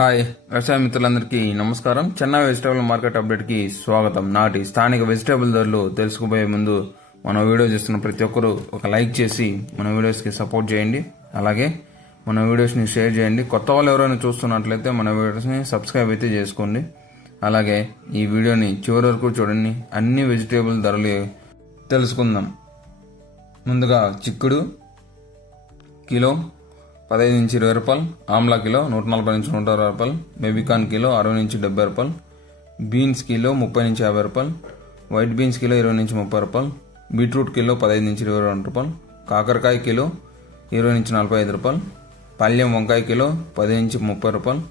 Hi వ్యవసాయ మిత్రులందరికీ నమస్కారం. చెన్నై వెజిటేబుల్ మార్కెట్ అప్డేట్కి స్వాగతం. నాటి స్థానిక వెజిటేబుల్ ధరలు తెలుసుకుపోయే ముందు మన వీడియో చూస్తున్న ప్రతి ఒక్కరూ ఒక లైక్ చేసి మన వీడియోస్కి సపోర్ట్ చేయండి. అలాగే మన వీడియోస్ని షేర్ చేయండి. కొత్త వాళ్ళు ఎవరైనా చూస్తున్నట్లయితే మన వీడియోస్ని సబ్స్క్రైబ్ అయితే చేసుకోండి. అలాగే ఈ వీడియోని చివరి వరకు చూడండి. అన్ని వెజిటేబుల్ ధరలు తెలుసుకుందాం. ముందుగా చిక్కుడు కిలో 15 నుంచి 20 రూపాయలు, ఆమ్లా కిలో 140 నుంచి 120 రూపాయలు, బేబీకాన్ కిలో 60 నుంచి 70 రూపాయలు, బీన్స్ కిలో 30 నుంచి 50 రూపాయలు, వైట్ బీన్స్ కిలో 20 నుంచి 30 రూపాయలు, బీట్రూట్ కిలో 15 నుంచి 22 రూపాయలు, కాకరకాయ కిలో 20 నుంచి 45 రూపాయలు, పల్లెం వంకాయ కిలో 10 నుంచి 30 రూపాయలు,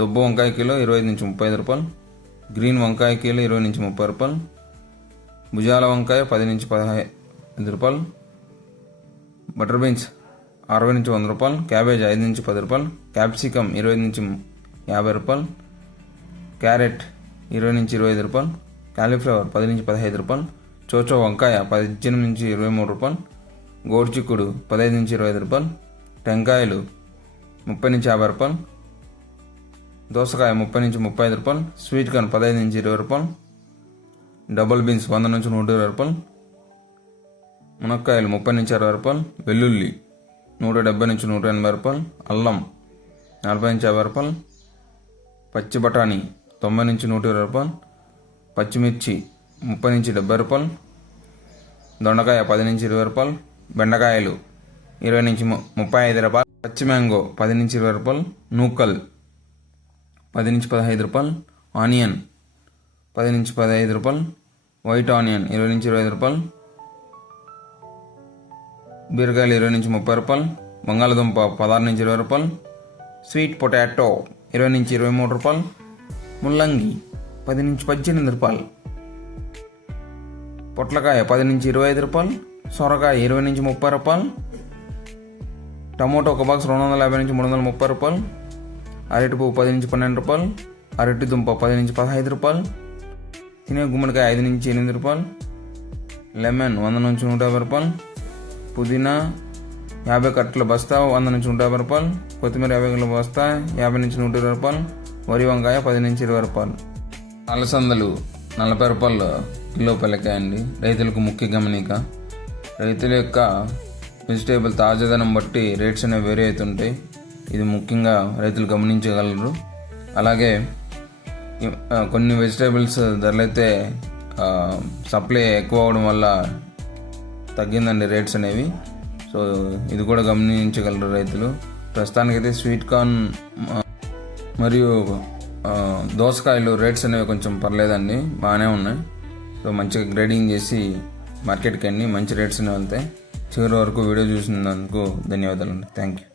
దుబ్బ వంకాయ కిలో 25 నుంచి 35 రూపాయలు, గ్రీన్ వంకాయ కిలో 20 నుంచి 30 రూపాయలు, భుజాల వంకాయ 10 నుంచి 15 రూపాయలు, బటర్ బీన్స్ 60 నుంచి 100 రూపాయలు, క్యాబేజ్ 5 నుంచి 10 రూపాయలు, క్యాప్సికమ్ 20 నుంచి 50 రూపాయలు, క్యారెట్ 20 నుంచి 25 రూపాయలు, కాలీఫ్లవర్ 10 నుంచి 15 రూపాయలు, చోచో వంకాయ 18 నుంచి 23 రూపాయలు, గోరుచిక్కుడు 15 నుంచి 25 రూపాయలు, టెంకాయలు 30 నుంచి 50 రూపాయలు, దోసకాయ 30 నుంచి 35 రూపాయలు, స్వీట్ కార్న్ 15 నుంచి 20 రూపాయలు, డబుల్ బీన్స్ 100 నుంచి 120 రూపాయలు, మునక్కాయలు 30 నుంచి 60 రూపాయలు, వెల్లుల్లి 170 నుంచి 180 రూపాయలు, అల్లం 40 నుంచి 50 రూపాయలు, పచ్చి బఠానీ 90 నుంచి 120 రూపాయలు, పచ్చిమిర్చి 30 నుంచి 70 రూపాయలు, దొండకాయ 10 నుంచి 20 రూపాయలు, బెండకాయలు 20 నుంచి 35 రూపాయలు, పచ్చి మ్యాంగో 10 నుంచి 20 రూపాయలు, నూకల్ 10 నుంచి 15 రూపాయలు, ఆనియన్ 10 నుంచి 15 రూపాయలు, వైట్ ఆనియన్ 20 నుంచి 25 రూపాయలు, బీరకాయలు 20 నుంచి 30 రూపాయలు, బంగాళదుంప 16 నుంచి 20 రూపాయలు, స్వీట్ పొటాటో 20 నుంచి 23 రూపాయలు, ముల్లంగి 10 నుంచి 18 రూపాయలు, పొట్లకాయ 10 నుంచి 25 రూపాయలు, సొరకాయ 20 నుంచి 30 రూపాయలు, టమోటో ఒక బాక్స్ 250 నుంచి 330 రూపాయలు, అరటి పువ్వు 10 నుంచి 12 రూపాయలు, అరటి దుంప 10 నుంచి 15 రూపాయలు, తినే గుమ్మడికాయ 5 నుంచి 8 రూపాయలు, లెమన్ 100 నుంచి 150 రూపాయలు, పుదీనా 50 కట్టల బస్తా 100 నుంచి 150 రూపాయలు, కొత్తిమీర 50 కిలో బస్తా 50 నుంచి 120 రూపాయలు, వరి వంకాయ 10 నుంచి 20 రూపాయలు. అలసందలు 40 రూపాయలు కిలో పలకాయ అండి. రైతులకు ముఖ్య గమనిక, రైతుల యొక్క వెజిటేబుల్ తాజాదనం బట్టి రేట్స్ అనేవి వేరే అవుతుంటాయి. ఇది ముఖ్యంగా రైతులు గమనించగలరు. అలాగే కొన్ని వెజిటేబుల్స్ ధరలైతే సప్లై ఎక్కువ అవడం వల్ల తగ్గిందండి రేట్స్ అనేవి. సో ఇది కూడా గమనించగలరు రైతులు. ప్రస్తుతానికైతే స్వీట్ కార్న్ మరియు దోసకాయలు రేట్స్ అనేవి కొంచెం పర్లేదండి, బాగానే ఉన్నాయి. సో మంచిగా గ్రేడింగ్ చేసి మార్కెట్కి అన్ని మంచి రేట్స్ అనేవి వెళ్తాయి. చివరి వరకు వీడియో చూసినందుకు ధన్యవాదాలు అండి. Thank you.